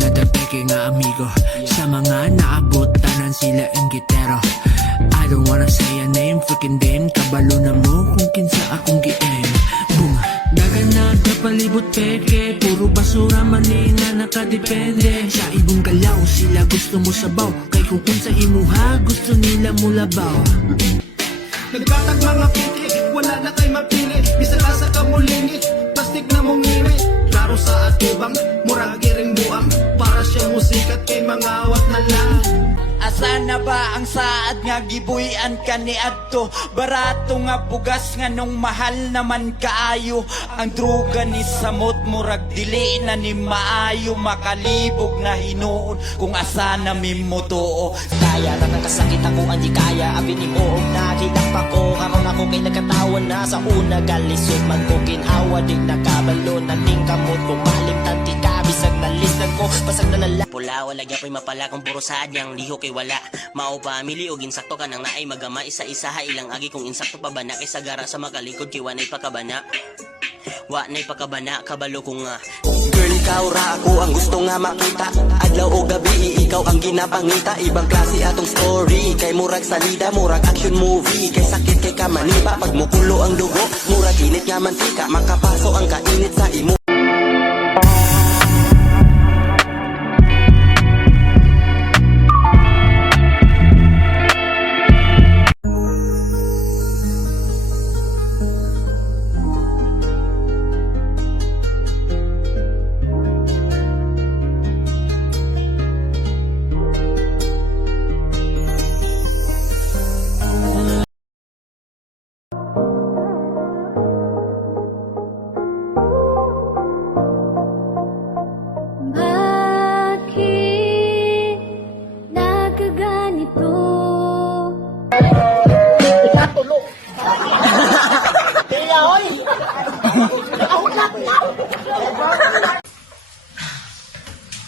another peke nga amigo. Sa mga naabot, tanan sila inggitero. I don't wanna say a name, freaking damn. Kabalo na mo kung kinsa akong gi-aim. Boom, dagan na kapalibot peke. Puro basura manina nakadepende. Sa ibong galaw, sila gusto mo sabaw. Kay kung kinsa imuha, gusto nila mo labaw. Nagkatag mga piki, wala na kay mapili. Bisa ka sa kamulingi, plastik na mong ngimi. Klaro sa atubang, murag iring buang. Para siya musikat kay mga awat na lang. Asa na ba ang saad nga gibuyan ka ni adto? Barato nga bugas nga nung mahal naman kaayo. Ang druga ni samot murag dili na ni maayo. Makalibog na hinuon kung asa na mimutuo. Kaya na nakasakit ako ang di kaya. Abi ni mo og nakita pa ko. Karon ako kay nagkatawan na sa una. Galisod man ko kinhawa. Di nakabalo na ning kamot. Bumalim tanti ka. Bisag na listan ko. Pasag na nala. Pula wala gyapon mapala kung puro saad yang liho kay wala. Mao pamili og insakto ka nang naay magama isa-isa ha ilang agi kung insakto pa ba na kay sagara sa makalikod kay wanay pakabana. Wa nay pakabana kabalo ko nga. Girl, ikaw ra ako ang gusto nga makita. Adlaw o gabi, ikaw ang ginapangita. Ibang klase atong story. Kay murag salida, murag action movie. Kay sakit kay kamaniba, pag mukulo ang dugo. Murag init nga mantika, makapaso ang kainit sa imo.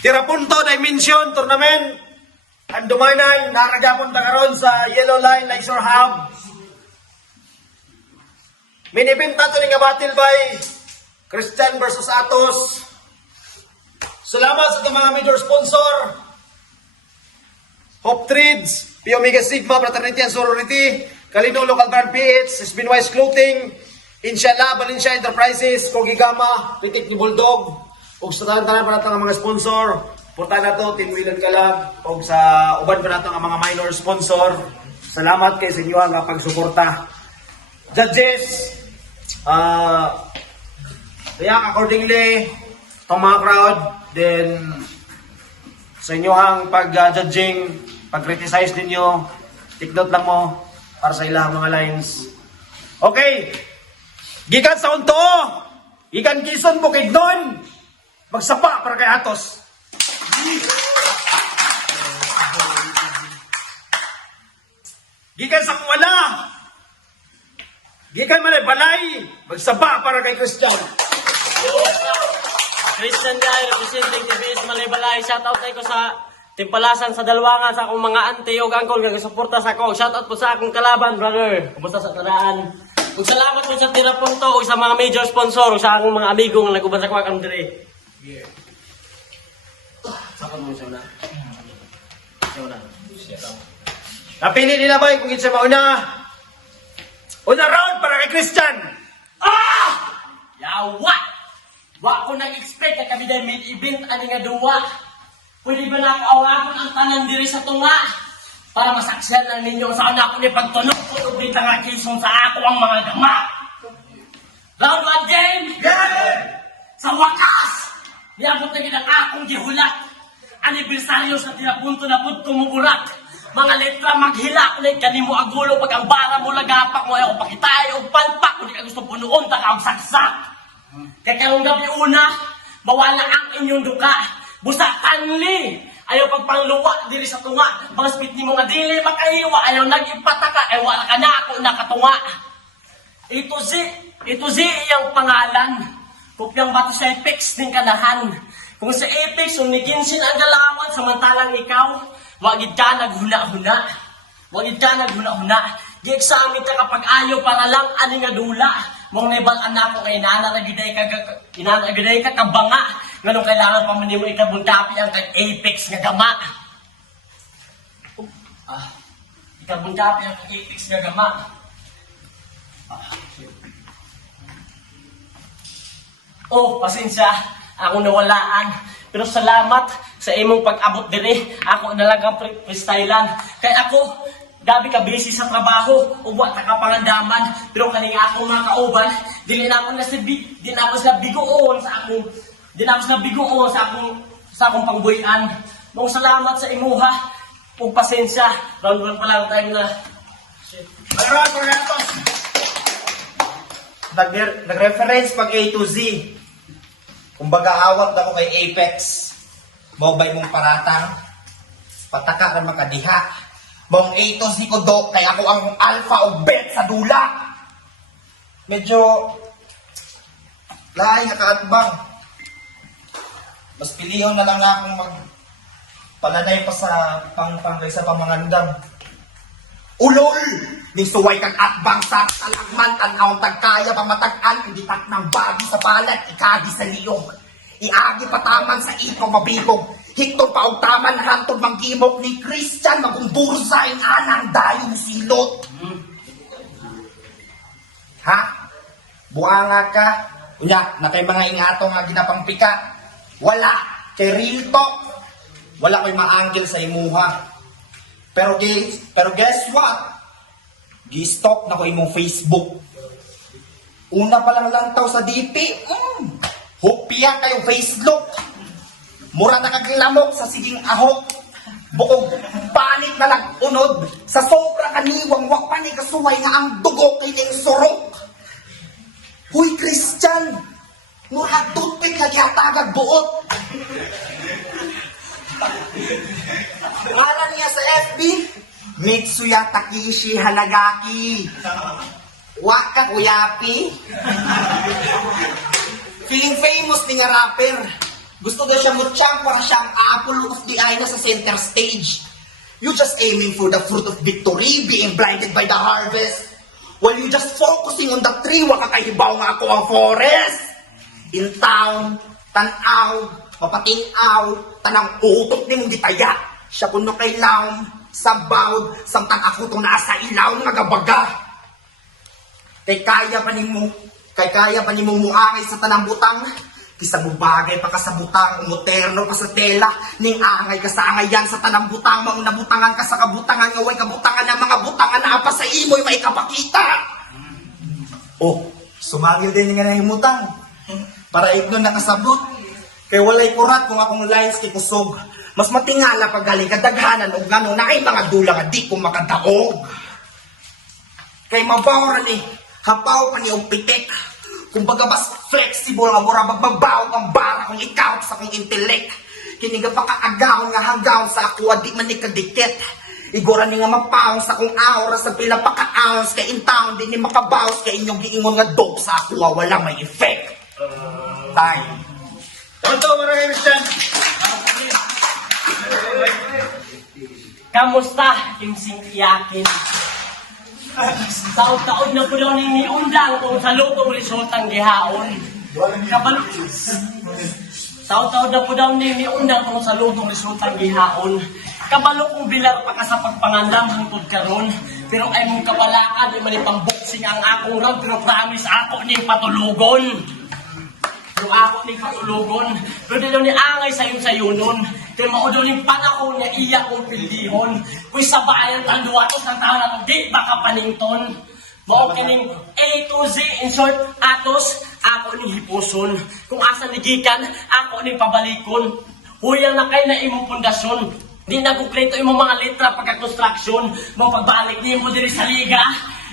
Tirapunto Dimension Tournament. Ang dumanay, naragapon ta karon sa Yellow Line Leisure Hub. Minibinta to nga battle by Christian versus Atos. Salamat sa itong mga major sponsor. Hope Trades, Pi Omega Sigma, Fraternity and Sorority, Kalino Local Brand PH, Spinwise Clothing, Inshallah, Valencia Enterprises, Kogigama, Titik ni Bulldog, ug sa tanan pa nato nga mga sponsor. Porta na to, Team Willan Kalag, ug sa uban pa nato nga mga minor sponsor. Salamat kay sa inyo nga pagsuporta. Judges, react accordingly itong mga crowd. Then, sa inyo ang pag-judging, pag-criticize ninyo, take note lang mo para sa ilang mga lines. Okay, gikan sa unto, gikan Quezon Bukidnon, magsapa para kay Atos. Gikan sa Kuwala, gikan man ay Balay, magsapa para kay Christian. Christian Guy, representing TBS Malay-Balay. Shoutout tayo ko sa Timpalasan sa Dalwangan sa akong mga auntie o uncle nga suporta sa ako. Shoutout po sa akong kalaban, brother. Kumusta sa tanaan? Ug salamat po sa Tirapunto o sa mga major sponsor o sa akong mga amigo nga naguban sa kwakang dire. Yeah. Saka mo siya na. Siya na. Napili nila ba kung isa mauna? Una round para kay Christian. Yawa! Wa ko nag-expect na kami dahil may event ani nga duwa. Pwede ba na ako awakon ang tanan diri sa tunga? Para masaksihan na ninyo sa anak ko ni pagtunog ko ug bitang nga Quezon sa ako ang mga gama. Round 1 game! Yeah! Sa wakas! Niabot na ginang akong gihulat. Anibersaryo sa Tirapunto na pud tumugurak. Mga letra maghilak ulit kanimo agulo pag ang bara mo lagapak mo ayaw pakitay o palpak kung di ka gusto punuon ta ka og saksak. Kaya karong gabi una, mawala ang inyong duka. Busa kanli. Ayaw pagpangluwa diri sa tunga. Mga spit ni mga dili makaiwa. Ayaw nag-ipataka. Ay wala ka na ako nakatunga. Ito Z iyang pangalan. Kupyang bato sa Apex ng kanahan. Kung sa Apex, umiginsin ang galawan. Samantalang ikaw, wagid ka naghuna-huna. Wagid ka naghuna-huna. Gi-examine ka kapag ayaw para lang ani nga dula. Mong nebal anak ko kay inanagaday ka kabanga. Nganong kailangan pa man mo ikabuntapi ang kay Apex nga gama. Ikabuntapi ang kay Apex nga gama. Oh, pasensya, ako nawalaan. Pero salamat sa imong pag-abot dire. Ako na lang ang freestylean. Kay ako, gabi ka busy sa trabaho, uwa ta ka pangandaman. Pero kaning ako mga kauban, dili na ako na bigoon sa akong pangbuyan. Mong salamat sa imuha. Ug pasensya, round pa lang time na. Nag-reference pag A to Z. Kumbaga awat na ko kay Apex. Mobile mong paratang. Pataka ka makadiha. Mong A to Z ko do, kay ako ang alpha o bet sa dula. Medyo lahay nga kaatbang. Mas pilihon na lang akong magpalanay pa sa pangpangay sa pamangandam. Ulol! Ning suway kang atbang sa talagman, tanaw tagkaya pang matag-an, hindi tak ng babi sa balat, ikagi sa liyog. Iagi pataman sa ikaw mabigog. Hiktor pa og taman, hantod manggimok ni Christian, magumbursain anang dayong silot. Ha? Buanga ka? Unya, na kay mga ingato nga ginapangpika. Wala. Kay real talk. Wala ko'y maangkil sa imuha. Pero guess what? Gi-stop na ko imong Facebook. Una pa lang lantaw sa DP. Hupya kayo Facebook. Mura na kaglamok sa siging ahok. Bukog panik na nag-unod. Sa sobra kaniwang wak pa ni kasuway nga ang dugo kay ning surok. Huy Christian, mura toothpick lagi hatagag buot. Ngalan niya sa FB, Mitsuya Takeshi Hanagaki. Waka Kuyapi. Feeling famous ni nga rapper. Gusto daw siya mutsyang para siyang apple of the eye na sa center stage. You just aiming for the fruit of victory, being blinded by the harvest. While you just focusing on the tree, waka kahibaw nga ako ang forest. In town, tanaw, mapatinaw, tanang utok ni mong gitaya. Siya kuno kay laom, sabawd, samtang ako itong nasa ilaw nga gabaga. Kay kaya pa ni mo muangay sa tanang butang, kisa bubagay pa ka sa butang, umuterno pa sa tela, ning angay ka sa angayan sa tanang butang, mauna butangan ka sa kabutangan, ngaway kabutangan ng mga butangan na apa sa imoy may kapakita. Oh, sumagil din nga na yung mutang, para ignon nakasabot. Kay walay kurat kung akong lines kay kusog. Mas matingala pag galing kadaghanan o gano'n na ay mga dula nga di ko makadaog. Kay mabawra ni, hapaw pa ni og pitik. Kumbaga mas flexible nga mura magbabaw ang bara kung ikaw sa kong intelect. Kiniga pa kaagawon nga hanggaon sa ako di man ni kadikit. Igora ni nga mapaong sa kong aura sa pila pa ka-ounce kay in town di ni makabaws kay inyong giingon nga dog sa ako wala may effect. Time. Tonto, maraming Christian. Kamusta, Kimsing Iyakin? Taon-taon na po daw ni undang kung sa lutong resultang gihaon. Kabalo. Taon-taon na po daw ni undang kung sa lutong resultang gihaon. Kabalo kong bilar pa ka sa pagpangandam hangtod karon. Pero ay mong kabalakan, ay manipang boxing ang akong round. Pero promise ako ni patulugon. Pero ako ni patulugon. Pero di daw ni angay sayong-sayunon. Kaya maudo ni panahon niya iya kong pildihon. Kung sa bayan tanduatos ng tao na ito, di baka panington. Mao kining A to Z, in short, atos, ako ni hipuson. Kung asa nigikan, ako ni pabalikon. Huyang na kayo na imong pundasyon. Di nagkukrito imong mga letra pagka-construction. Mao pagbalik niyo mo diri sa liga.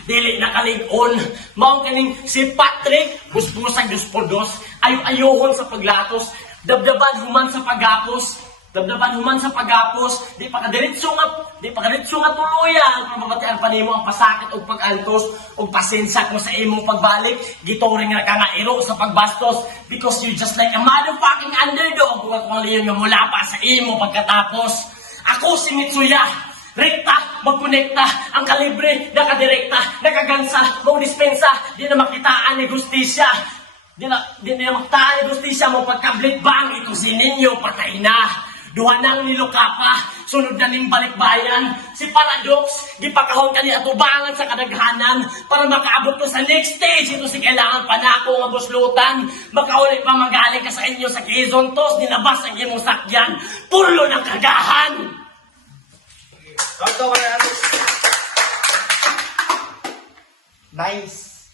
Dili nakaligon. Mao kining si Patrick, buspusang Dos ayo-ayohon sa paglatos. Dabdaban human sa pagapos. Dabdaban human sa pagapos. Di pa kadiretso nga tuluyan. Pababatian pa nimo ang pasakit o pag-antos o pasensya mo sa imong pagbalik. Gitoring na ka nga iro sa pagbastos. Because you just like a motherfucking underdog. Kung ako ang liyon nga mula pa sa imo pagkatapos. Ako si Mitsuya. Rekta, magkonekta, ang kalibre, nakadirekta, nakagansa, mong dispensa, di na makitaan ni justisya. Di na magtaan ni justisya mo pagkablit bang ito si Ninyo patay na. Duha nang niluka pa, sunod na ning balikbayan. Si Paradox, gipakahon ka ni atubangan sa kadaghanan para makaabot ko sa next stage. Ito si kailangan pa na ako nga buslutan. Makaulit pa magaling ka sa inyo sa Quezon Tos, dinabas ang imong sakyan. Purlo ng kagahan! Ito ka na. Nice.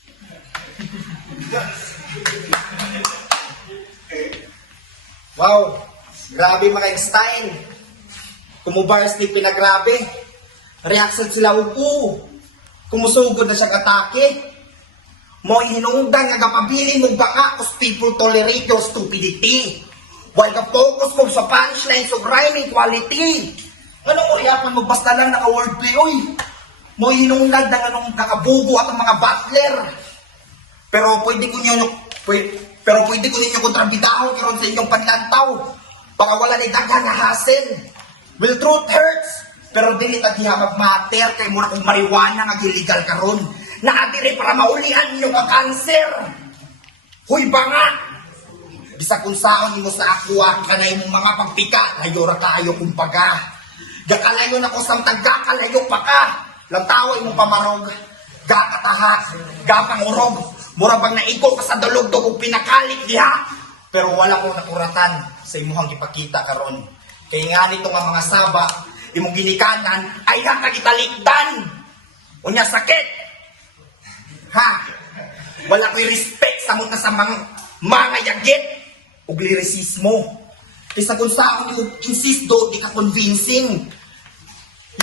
Wow. Grabe mga Einstein. Kumubars ni pinagrabe. Reaction sila upo. Kumusugod na siyang atake. Mo'y hinungdan nga kapabilin mong baka cause people tolerate your stupidity. While ka-focus mo sa punchlines of rhyming quality. Anong uriyapan mo basta lang naka-wordplay, oy? Mo'y hinungdan ng anong kakabugo at ang mga butler. Pero pwede ko ninyo kontrabidahon karon sa inyong panlantaw. Baka wala na dagang nga hassle. Well, truth hurts. Pero dili tagiha magmater kay mura kong marijuana nga illegal karon. Naadiri para maulihan ninyo ang cancer. Huy banga. Bisa kung saon nimo sa akwa kanay mong mga pagpika, layo ra kaayo kumbaga. Gakalayo na ko samtang gakalayo pa ka. Lantawa imong pamarog. Gakatahas, gapangurog. Mura bang naigo ka sa dalugdog ug pinakalit diha. Pero wala ko nakuratan sa imuhang ipakita karon. Kay nga nito nga mga saba, imong ginikanan ay nakagitalikdan. Unya sakit. Ha? Wala ko'y respect sa mga sa mga yagit ug lirisismo. Kaysa kung saan you insist do, di ka convincing.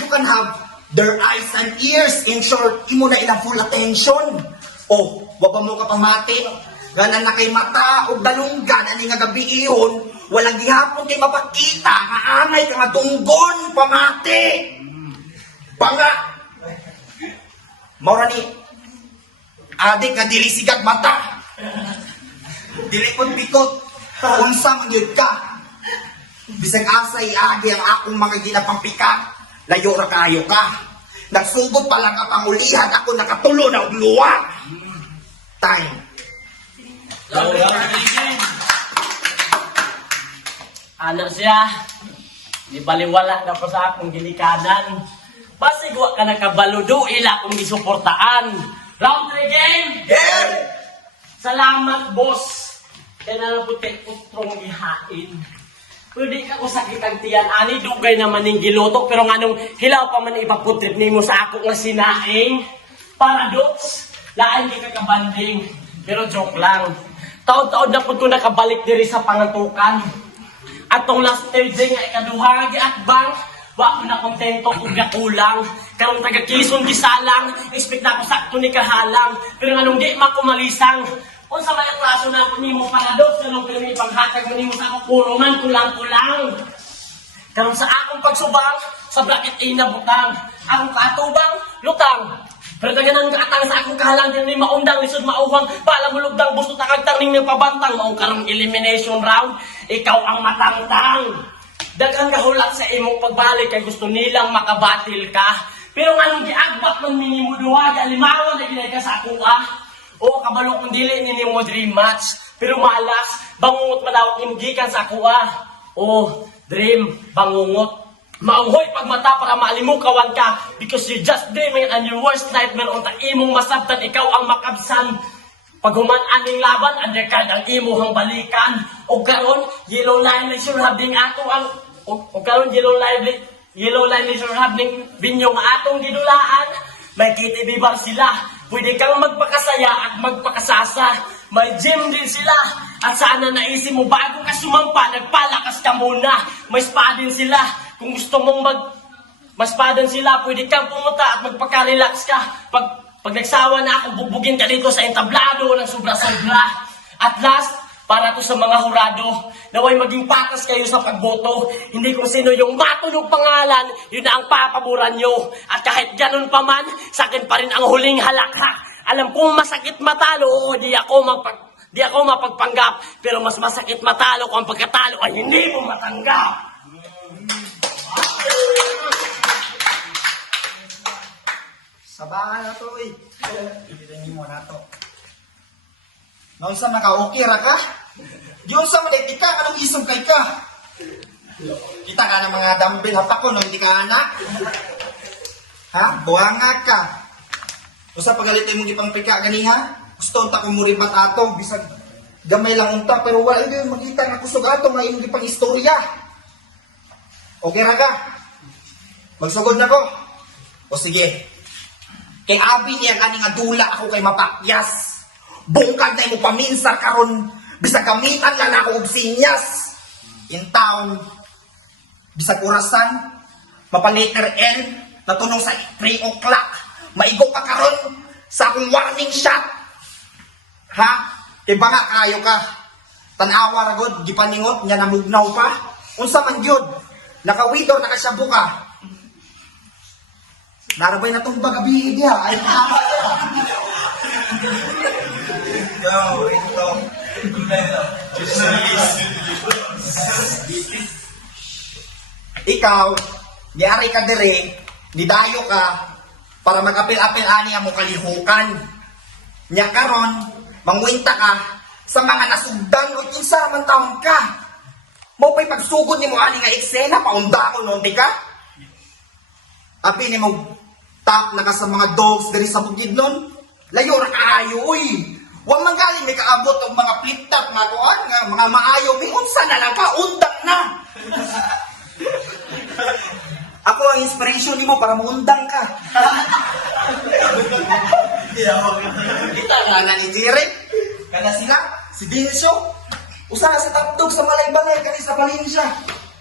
You can have their eyes and ears. In short, imo na ilang full attention. O, waba mo ka pamati. Ganan na kay mata o dalunggan ani nga gabi ihon, walang gihapon kay mapakita nga angay ka nga tunggon pamati. Banga. Maura ni adik nga dili sigag mata. Dili kon pikot. Unsa man gyud ka. Bisag asa iagi ang akong mga ginapangpika, layo ra kaayo ka. Nagsugod pa lang ka pangulihan, ako nakatulo na og luwa. Time. Ano siya? Di baliwala na pa sa akong ginikanan. Pasigwa ka na kabaludo, ila akong isuportaan. Round 3 game! Game! Salamat, boss. Kaya na puti utrong ihain. Pwede ka ko sakit ang tiyan, ani, dugay naman ng gilotok, pero nganong hilaw pa man ipaputrip nimo sa ako nga sinaing. Paradox, laan di ka kabanding. Pero joke lang. Taon-taon na po ito nakabalik diri sa pangantukan. At tong last Thursday nga ikaduha, giatbang, wa ko na kontento kung gakulang. Karong taga Quezon gisalang, expect na ako sakto ni kahalang. Pero nganong di makumalisang. Kung sa mga klaso na ako nimo Paradox, anong pero may panghatag mo nimo sa ako, puro man kulang-kulang. Karong sa akong pagsubang, sa bracket A na butang. Akong katubang, lutang. Pero taga nang katang sa akong kahalang, din ni maundang, lisod mauhang, pala mulugdang, gusto takagtang ning pabantang, maong karong elimination round, ikaw ang matangtang. Dagang kahulat sa imong pagbalik, kay gusto nilang makabatil ka. Pero nganong giagbat man minimo duwa, alimawan na ginay ka sa akong o kabalo kung dili ni mo dream match. Pero malas, bangungot madawat ni gikan sa kuha. O dream, bangungot. Maunghoy pagmata para maalimukawan ka because you're just dreaming and your worst nightmare on ta imong masabtan ikaw ang makabsan. Paghuman aning laban, undercard ang imuhang balikan. O karon, yellow line should have ding ato ang o karon yellow line should have ding binyo nga atong gidulaan. May KTV bar sila. Pwede kang magpakasaya at magpakasasa. May gym din sila. At sana naisip mo bago ka sumampa, nagpalakas ka muna. May spa din sila. Kung gusto mong spa din sila, pwede kang pumunta at magpaka-relax ka. Pag nagsawa na ako, bubugin ka dito sa entablado ng sobra-sobra. At last, para to sa mga hurado, naway maging patas kayo sa pagboto. Hindi kung sino yung matulog pangalan, yun na ang papaboran nyo. At kahit ganun pa man, sa akin pa rin ang huling halakha. Alam kong masakit matalo, di ako mapagpanggap. Pero mas masakit matalo kung ang pagkatalo ay hindi mo matanggap. Sabahan na to, eh. Hindi mo na to. Noon sa naka okay ra ka? Diyon sa maliti ka, anong isog kay ka? Kita ka ng mga dumbbell hapak ko, no? Hindi ka anak? Ha? Buhanga ka. O sa pagalitin mong ipangpika ganiha? Gusto unta kong muribat ato, bisag gamay lang unta, pero wala hindi makita nga kusog ato, nga imong ipang istorya. Okay ra ka? Magsugod na ko? O sige. Kay abi niya kaning adula ako kay mapakyas. Bungkag na imo paminsar karon bisag gamitan lang ako og sinyas. In town, bisag orasan, mapa-letter L, natunong sa 3 o'clock, maigo ka karon sa akong warning shot. Ha? Kay banga kayo ka. Tanawa ra gud gipaningot nya namugnaw pa. Unsa man gyud? Naka-widor nakasyabo ka. Narabay na tong bagabi niya. Ay, ikaw, yari ka dire, nidayo ka, para mag-apil-apil ani ang kalihukan. Nya karon, mangwinta ka sa mga nasugdan o kinsa man taon ka. Mao pa'y pagsugod ni mo ani nga eksena, paundamon nun, di ka? Api ni mo tap na ka sa mga dogs dari sa bukid nun. Layo ra kaayo, uy. Huwag manggaling may kaabot ng mga flip-top nga kuhan, nga mga maayo. May unsa na lang ka, undang na. Ako ang inspiration ni mo para maundang ka. Kita nga na ni Jerry. Kada sila, si Dinsyo. Usa na sa top dog sa malay-balay, kani sa Valencia.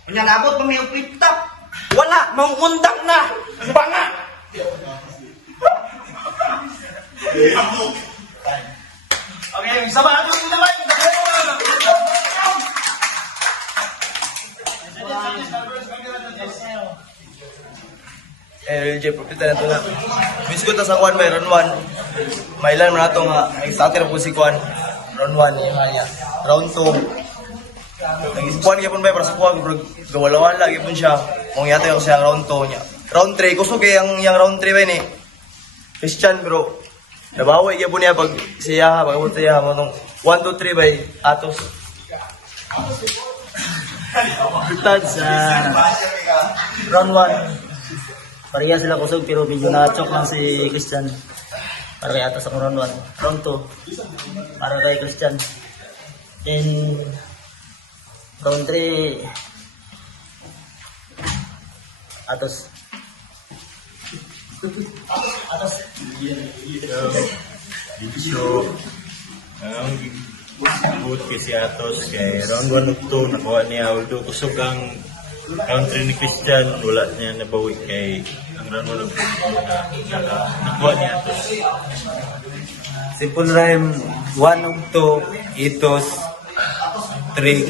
Kanya naabot pa may flip-top. Wala, mangundang na. Banga. Okay, isa ba natin yung naman? LJ, propita na ito na. Biskot na sa Kwan, mayroon 1. Mailan mo na ito nga, may starter po si Kwan. Round 1, round 2. Nag-ispuan niya po ba para sa Kwan, pero gawalawan lagi po siya. Kung yata yung siya round 2 niya. Round 3, gusto kaya yung round 3 ba yun eh. Christian bro. Nabawi niya po niya pag siya, pag-abot siya, mga 1, 2, 3 by Atos. Tad sa round 1. Pareha sila kusog pero medyo na-choke lang si Christian. Para kay Atos ako round 1. Round 2. Para kay Christian. In round 3 Atos. So, ang good kay si Atos kay round 1 ug 2 nakuha niya although kusog ang country ni Christian wala niya nabawi kay ang round 1 ug 2 nakuha niya Atos. Simple rhyme 1 ug 2 Itos 3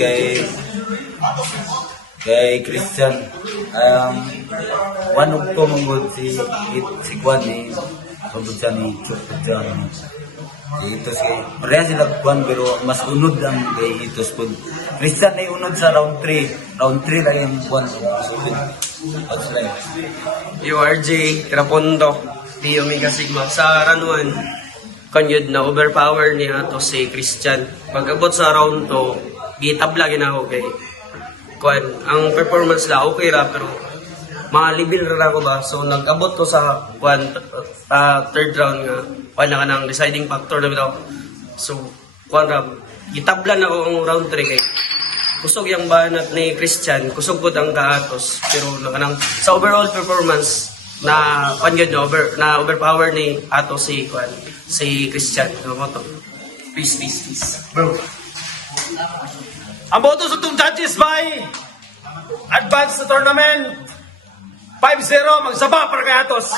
kay Christian. 1 ug 2 manggod si Kwan ni pabudsa ni Chuk Jam. Itos kay pareha sila Kwan pero mas unod ang kay Itos pud. Christian ay unod sa round 3. Round 3 lang yung Kwan. What's like? URJ, Trapondo, P Omega Sigma. Sa round 1, kanyod na overpower niya to si Christian. Pag abot sa round 2, gitabla gina ako kay Kwan. Ang performance la okay ra pero mga level ra ako ba. So nag-abot ko sa Kwan third round nga. Kwan na ka ng deciding factor na bitaw. So Kwan ra gitabla na ako ang round 3 kay kusog yung banat ni Christian, kusog po ang kaatos. Pero nakanang sa overall performance na kanyod na overpower ni Atos si Christian. Peace. Bro. Ang boto sa itong judges by advance sa tournament 5-0 magsaba para kay Atos.